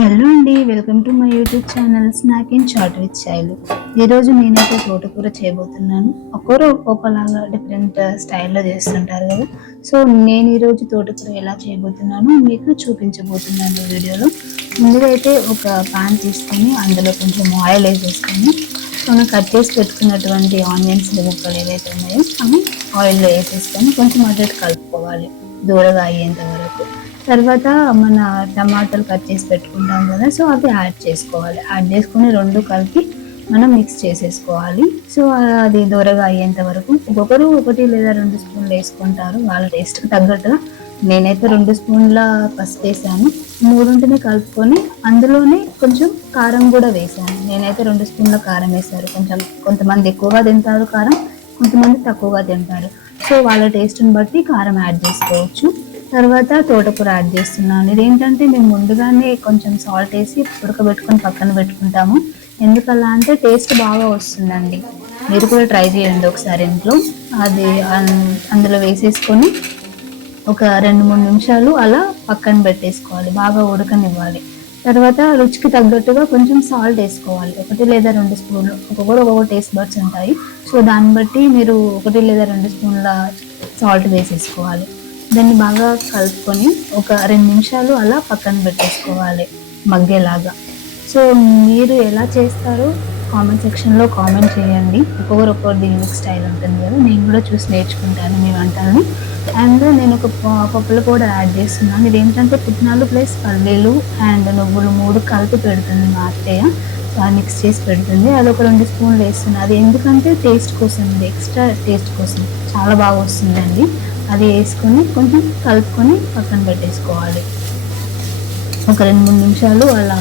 Hello అండి, welcome to my YouTube channel snack and chat with Shailu. ఈరోజు నేనైతే తోటకూర చేయబోతున్నాను. ఒక్కొక్కరు ఒక్కొక్కలాగా డిఫరెంట్ స్టైల్లో చేస్తుంటారు కదా. సో నేను ఈరోజు తోటకూర ఎలా చేయబోతున్నానో మీకు చూపించబోతున్నాను ఈ వీడియోలో. ముందుగా అయితే ఒక పాన్ తీసుకొని అందులో కొంచెం ఆయిల్ వేసేసుకొని మనం కట్ చేసి పెట్టుకున్నటువంటి ఆనియన్స్ ముక్కలు ఏవైతే ఉన్నాయో అవి ఆయిల్లో వేసేసుకొని కొంచెం అటు కలుపుకోవాలి దూరగా అయ్యేంత వరకు. తర్వాత మన టమాటాలు కట్ చేసి పెట్టుకుంటాం కదా, సో అవి యాడ్ చేసుకోవాలి. యాడ్ చేసుకుని రెండు కలిపి మనం మిక్స్ చేసేసుకోవాలి. సో అది దూరగా అయ్యేంత వరకు ఒక్కొక్కరు 1 లేదా 2 స్పూన్లు వేసుకుంటారు వాళ్ళ టేస్ట్కి తగ్గట్టుగా. నేనైతే 2 స్పూన్ల పసుపు వేసాను. మూడింటిని కలుపుకొని అందులోనే కొంచెం కారం కూడా వేసాను. నేనైతే 2 స్పూన్ల కారం వేసారు. కొంతమంది ఎక్కువగా తింటారు కారం, కొంతమంది తక్కువగా తింటారు. సో వాళ్ళ టేస్ట్ని బట్టి కారం యాడ్ చేసుకోవచ్చు. తర్వాత తోటకూర యాడ్ చేస్తున్నాను. ఇదేంటంటే మేము ముందుగానే కొంచెం సాల్ట్ వేసి ఉడకబెట్టుకొని పక్కన పెట్టుకుంటాము. ఎందుకలా అంటే టేస్ట్ బాగా వస్తుందండి. మీరు కూడా ట్రై చేయండి ఒకసారి ఇంట్లో. అది అందులో వేసేసుకొని ఒక 2-3 నిమిషాలు అలా పక్కన పెట్టేసుకోవాలి, బాగా ఉడకనివ్వాలి. తర్వాత రుచికి తగ్గట్టుగా కొంచెం సాల్ట్ వేసుకోవాలి. 1 లేదా 2 స్పూన్లు, ఒక్కొక్క టేస్ట్ బడ్స్ ఉంటాయి. సో దాన్ని బట్టి మీరు 1 లేదా 2 స్పూన్ల సాల్ట్ వేసేసుకోవాలి. దాన్ని బాగా కలుపుకొని ఒక 2 నిమిషాలు అలా పక్కన పెట్టేసుకోవాలి మగ్గేలాగా. సో మీరు ఎలా చేస్తారో కామెంట్ సెక్షన్లో కామెంట్ చేయండి. ఒక్కొక్కరు యూనిక్ స్టైల్ ఉంటుంది కదా, నేను కూడా చూసి నేర్చుకుంటాను మీ వంటలను. అండ్ నేను ఒక పప్పుల పౌడర్ యాడ్ చేస్తున్నాను. ఇదేంటంటే పుట్నాలు ప్లస్ పల్లీలు అండ్ నువ్వులు 3 కలిపి పెడుతుంది మా అత్తయ్య. మిక్స్ చేసి పెడుతుంది. అది ఒక 2 స్పూన్లు వేస్తున్నాను. అది ఎందుకంటే టేస్ట్ కోసం, ఇది ఎక్స్ట్రా టేస్ట్ కోసం చాలా బాగా వస్తుందండి. అది వేసుకొని కొంచెం కలుపుకొని పక్కన పెట్టేసుకోవాలి. ఒక 2-3 నిమిషాలు అలా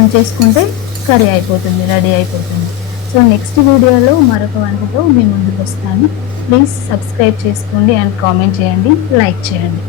ఉంచేసుకుంటే కర్రీ అయిపోతుంది, రెడీ అయిపోతుంది. సో నెక్స్ట్ వీడియోలో మరొక వంటతో మీ ముందుకు వస్తాను. ప్లీజ్ సబ్స్క్రైబ్ చేసుకోండి అండ్ కామెంట్ చేయండి, లైక్ చేయండి.